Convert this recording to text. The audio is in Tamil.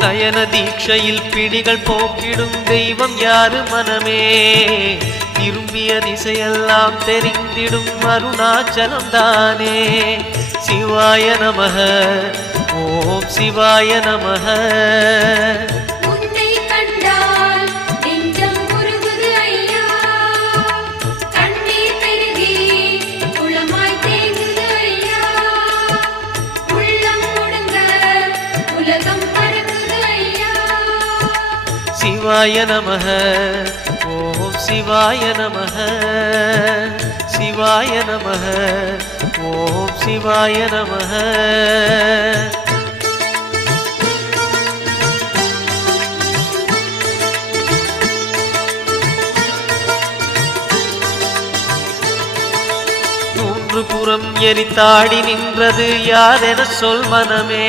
நயன தீட்சையில் பிணிகள் போக்கிடும் தெய்வம் யாரு மனமே திரும்பிய திசையெல்லாம் தெரிந்திடும் அருணாச்சலம் தானே சிவாய நமக ஓம் சிவாய நமக சிவாய நமக ஓம் சிவாய நமக சிவாய நமக ஓம் சிவாய நமக மூன்று புறம் எரித்தாடி நின்றது யாரென சொல் மனமே